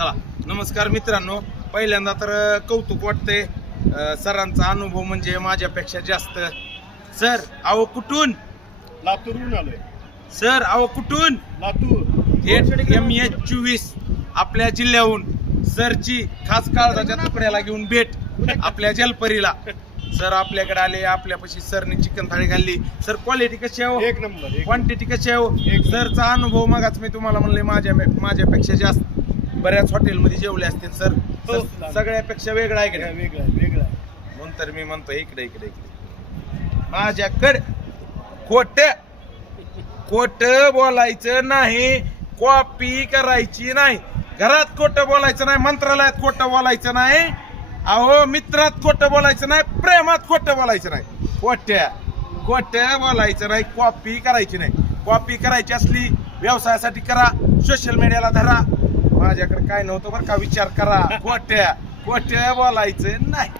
चला नमस्कार मित्रांनो, पहिल्यांदा तर कौतुक वाटतंय सरांचा अनुभव म्हणजे माझ्यापेक्षा जास्त. सर अहो कुठून? लातूरहून आलोय. सर अहो कुठून? लातूर. थेट MH24 आपल्या जिल्ह्याहून सरची खास काळजाच्या तुकड्याला घेऊन भेट आपल्या जलपरीला. सर आपल्याकडे आले, आपल्यापाशी सरने चिकन थाळी खाल्ली. सर क्वालिटी कशी आहे, एक नंबर. क्वांटिटी कशी आहे? सरचा अनुभव मगाच मी तुम्हाला म्हणले माझ्यापेक्षा जास्त बऱ्याच हॉटेलमध्ये जेवले असतील सर. सगळ्यापेक्षा वेगळा आहे का नाही? वेगळा. म्हणून तर मी म्हणतो इकडे माझ्याकडे खोट बोलायचं नाही, कॉपी करायची नाही, घरात खोटं बोलायचं नाही, मंत्रालयात खोटं बोलायचं नाही, अहो मित्रात खोटं बोलायचं नाही, प्रेमात खोटं बोलायचं नाही, खोटं बोलायचं नाही, कॉपी करायची नाही. कॉपी करायची असली व्यवसायासाठी करा, सोशल मीडियाला धरा. माझ्याकडे काय नव्हतं बरं का, विचार करा. खोटं बोलायचं नाही.